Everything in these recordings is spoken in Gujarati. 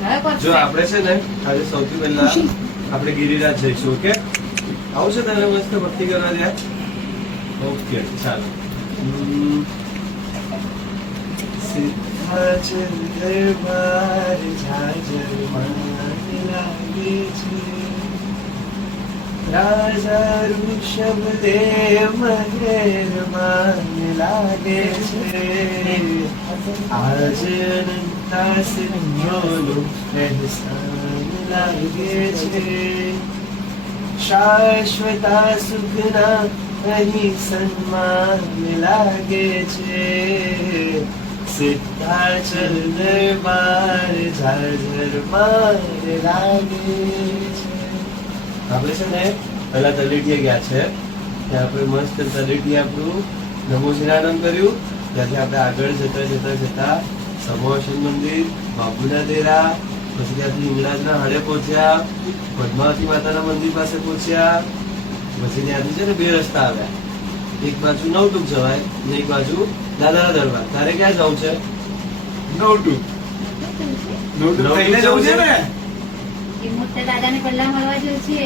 જો આપણે છે ને આજે સૌથી પહેલા આપણે ગિરિરાજ જઈશું. ઓકે, આવું છે તને મસ્ત ભક્તિ કરવા ત્યાં? ઓકે, ચાલો. સિદ્ધાચલ દરબાર ઝાઝર માન લાગે છે, રાજા ઋષભદેવ મહેરબાન લાગે છે, આજ અનંતા સિંહોનું અહેસાન લાગે છે, શાશ્વતા સુખના અહીં સન્માન લાગે છે, સિદ્ધાચલ દરબાર ઝાઝર માન લાગે છે. આપણે છે ને પેલા તલેટીએ ગયા છે, ત્યાં આપણે મસ્ત તલેટી આપણું નમોજીનારાયણ કર્યું. ત્યાંથી આપણે આગળ જતા જતા જતા સમોહન મંદિર, બાપુના દેરા, પછી ત્યાંથી હિંગળાજના હાડે પહોંચ્યા, પદ્માવતી માતાના મંદિર પાસે પહોંચ્યા. પછી ત્યાંથી છે ને બે રસ્તા આવ્યા, એક બાજુ નવટુક જવાય ને એક બાજુ દાદાના દરબાર. તારે ક્યાં જવું છે? નવટુક. નવટુક થઈને જવું છે ને? મોટા દાદાને પહેલા મળવા જેવું છે.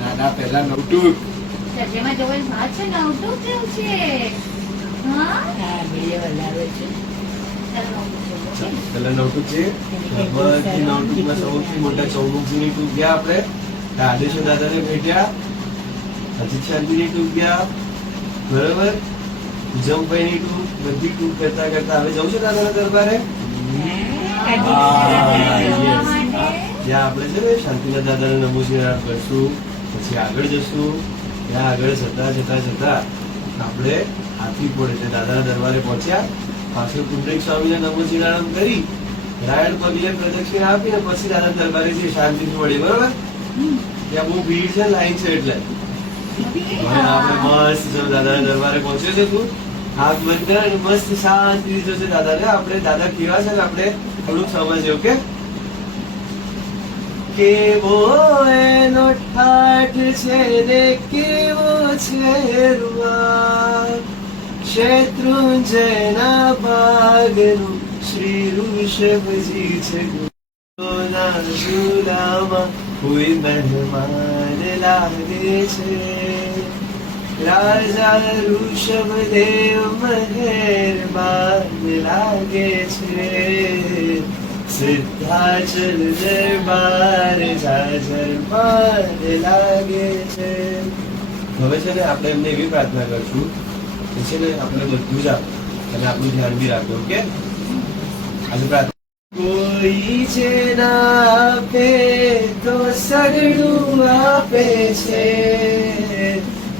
દાદા પહેલા નવટુક. જેમાં જવું વાત છે, નવટુક જેવું છે. હા, પેલા નવટુક છે. નવટુકમાં સૌથી મોટા ચૌમુખજીની ટૂંક ગયા આપણે. આદેશ્વર દાદાને ભેટ્યા, અજીત શાંતિની ટૂંક ગયા, બરોબર. જમભાઈની ટૂંક, બધી ટૂંક કરતા કરતા હવે જવું છે દાદાના દરબારે. ત્યાં આપણે છે ને શાંતિનાથ દાદાને નમોજીનારાયણ કરશું, પછી આગળ જશું. ત્યાં આગળ જતા જતા જતા આપણે હાથીપોળ એટલે દાદાના દરબારે પહોંચ્યા. પાછળ કુંડલિક સ્વામીને નમોજીનારાયણ કરી રાયણ પગલે પ્રદક્ષિણા આપીને પછી દાદા દરબારે જે શાંતિથી મળી, બરોબર. ત્યાં બહુ ભીડ છે, લાઈન છે, એટલે આપણે મસ્ત દાદાના દરબારે પહોંચ્યો છે. તું હાથ બંધ કરે મસ્ત શાંતિથી જોશે દાદાને. આપણે દાદા કેવા છે ને આપણે થોડુંક સમજીએ. ઓકે, કેવો એનો ઠાઠ છે ને કેવો છે રૂઆ, શેત્રુંજયના ભાગનું શ્રી ઋષભજી છે. ગોના ઝૂલામાં કોઈ મહેમાન લાગે છે, રાજા ઋષભદેવ મહેરબાન લાગે છે, સિદ્ધાચલ દરબાર ઝાઝર માન લાગે છે. હવે છે ને આપણે એમને એવી પ્રાર્થના કરશું કે છે ને આપણે બધું જ આપો અને આપણું ધ્યાન બી રાખો. ઓકે, આજે પ્રાર્થના કોઈ છે ના આપે તો સગડું આપે છે,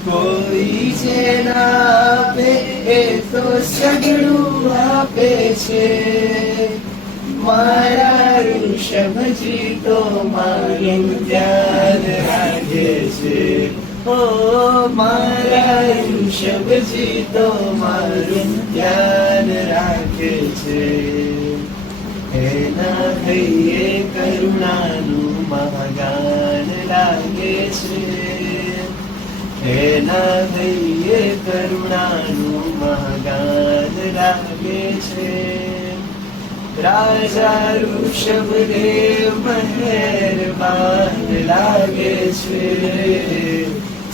કોઈ છે ના આપે એ તો સગડું આપે છે, મારા ઋષભજી તો મારું ધ્યાન રાખે છે, ઓ મારા ઋષભજી તો મારું ધ્યાન રાખે છે, એના હૈયે કરુણાનું મહાગાન લાગે છે, એના હૈયે કરુણાનું મહાગાન લાગે છે, રાજા ઋષભદેવ મહેરબાન લાગે છે,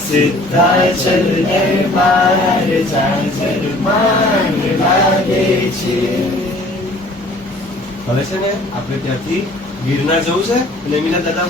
સિદ્ધાચલ દરબાર ઝાઝર માન લાગે છે. હવે છે ને આપણે ત્યાંથી ગિરનાર જવું છે, એટલે મીના દાદા